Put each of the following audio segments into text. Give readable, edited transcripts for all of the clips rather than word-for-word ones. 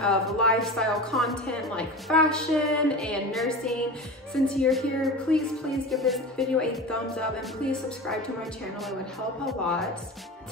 of lifestyle content like fashion and nursing. Since you're here, please give this video a thumbs up and please subscribe to my channel. It would help a lot.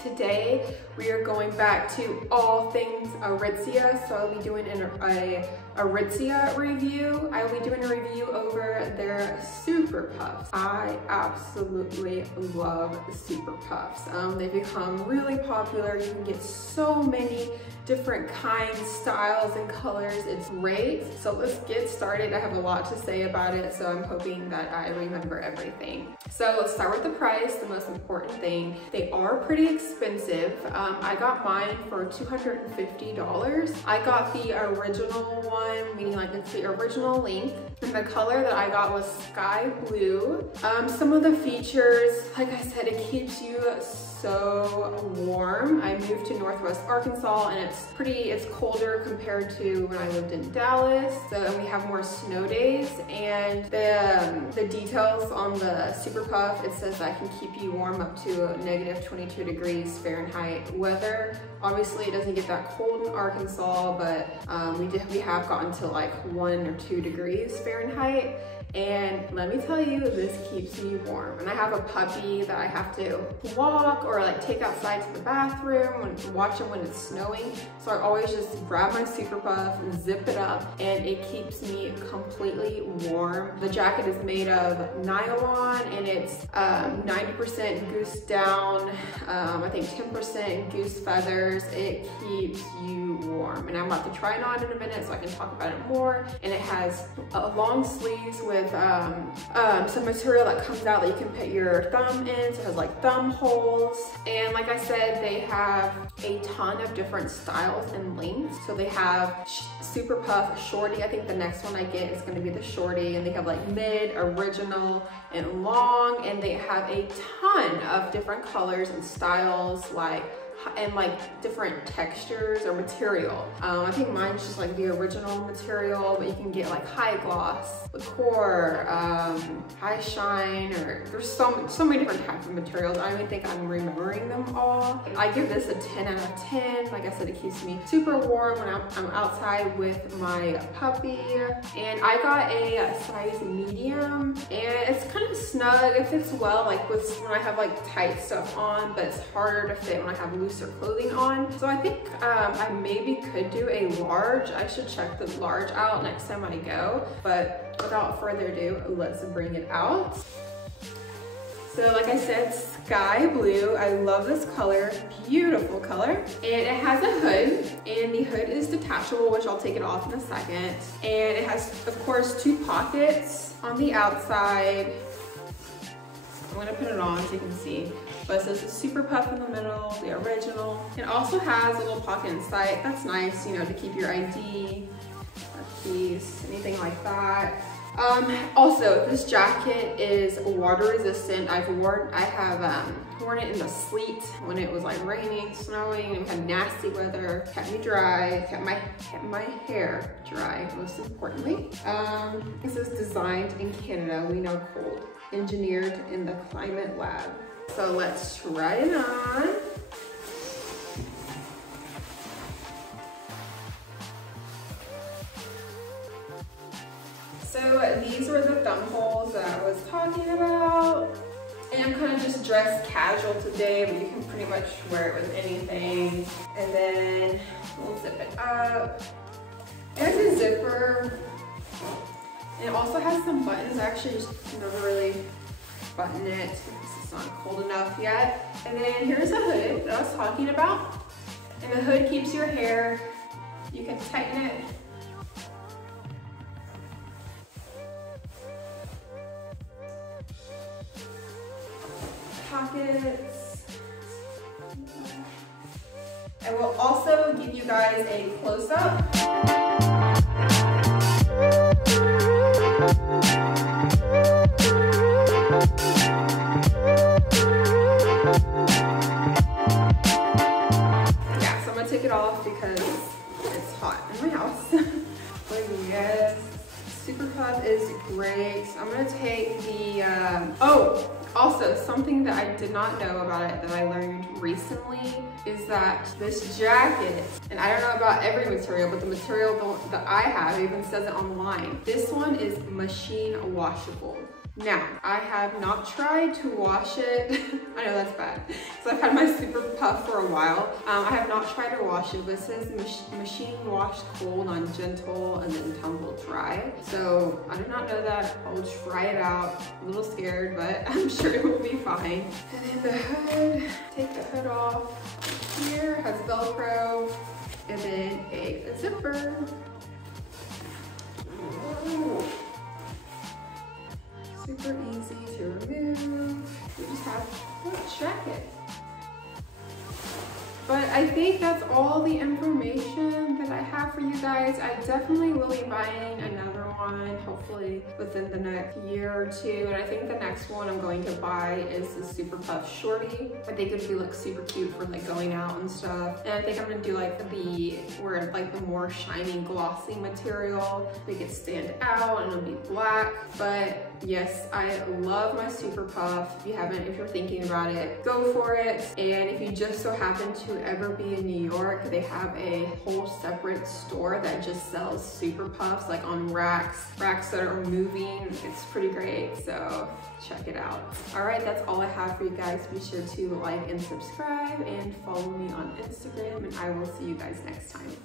Today, we are going back to all things Aritzia. So I'll be doing a Aritzia review. I will be doing a review over their Super Puffs. I absolutely love Super Puffs. They've become really popular. You can get so many different kinds, styles, and colors. It's great. So let's get started. I have a lot to say about it, so I'm hoping that I remember everything. So let's start with the price, the most important thing. They are pretty expensive. I got mine for $250. I got the original one, meaning like it's the original length. And the color that I got was sky blue. Some of the features, like I said, it keeps you so warm. I moved to Northwest Arkansas and it's colder compared to when I lived in Dallas. So we have more snow days, and the details on the Super Puff, it says that can keep you warm up to -22 degrees Fahrenheit weather. Obviously it doesn't get that cold in Arkansas, but we have gotten to like 1 or 2 degrees Fahrenheit. And let me tell you, this keeps me warm. And I have a puppy that I have to walk or like take outside to the bathroom and watch him when it's snowing. So I always just grab my Super Puff, zip it up, and it keeps me completely warm. The jacket is made of nylon and it's 90% goose down, I think 10% goose feathers. It keeps you warm. And I'm about to try it on in a minute so I can talk about it more. And it has long sleeves with some material that comes out that you can put your thumb in, so it has like thumb holes. And like I said, they have a ton of different styles and lengths. So they have Super Puff Shorty. I think the next one I get is going to be the Shorty, and they have like mid, original, and long, and they have a ton of different colors and styles, and like different textures or material. I think mine's just like the original material, but you can get like high gloss, liqueur, high shine, or there's so many different types of materials. I don't even think I'm remembering them all. I give this a 10 out of 10. Like I said, it keeps me super warm when I'm outside with my puppy. And I got a size medium, and it's kind of snug. It fits well like with when I have like tight stuff on, but it's harder to fit when I have looser clothing on. So I think I maybe could do a large. I should check the large out next time I go. But without further ado, let's bring it out. So like I said, sky blue. I love this color, beautiful color. And it has a hood, and the hood is detachable, which I'll take it off in a second. And it has, of course, 2 pockets on the outside. I'm gonna put it on so you can see. But it says the Super Puff in the middle, the original. It also has a little pocket inside. That's nice, you know, to keep your ID or keys, anything like that. Also, this jacket is water resistant. I have worn it in the sleet when it was like raining, snowing, and we had nasty weather. Kept me dry, kept my hair dry, most importantly. It says designed in Canada, we know cold. Engineered in the climate lab. So let's try it on. So these were the thumb holes that I was talking about. And I'm kind of just dressed casual today, but you can pretty much wear it with anything. And then we'll zip it up. It has a zipper. And it also has some buttons. I actually just never really button it because it's not cold enough yet. And then here's the hood that I was talking about. And the hood keeps your hair. You can tighten it. Pockets. I will also give you guys a close-up. Yeah, so I'm gonna take it off because it's hot in my house. But yes, Super Puff is great. So I'm gonna take the, Also, something that I did not know about it that I learned recently is that this jacket, and I don't know about every material, but the material that I have even says it online. This one is machine washable. Now, I have not tried to wash it. I know that's bad. So I've had my Super Puff for a while. I have not tried to wash it, but it says machine wash cold on gentle and then tumble dry. So I did not know that. I'll try it out. I'm a little scared, but I'm sure it will be fine. And then the hood, take the hood off. Here has Velcro and then a zipper. Ooh. Super easy to remove. We just have a jacket. But I think that's all the information that I have for you guys. I definitely will be buying another one, hopefully within the next year or two. And I think the next one I'm going to buy is the Super Puff Shorty. I think it would look super cute for like going out and stuff. And I think I'm gonna do like the more shiny, glossy material, make it stand out, and it'll be black. But yes, I love my Super Puff. If you're thinking about it, go for it. And if you just so happen to ever be in New York, they have a whole separate store that just sells Super Puffs, like on racks that are moving. It's pretty great, so check it out. All right, that's all I have for you guys. Be sure to like and subscribe and follow me on Instagram, and I will see you guys next time.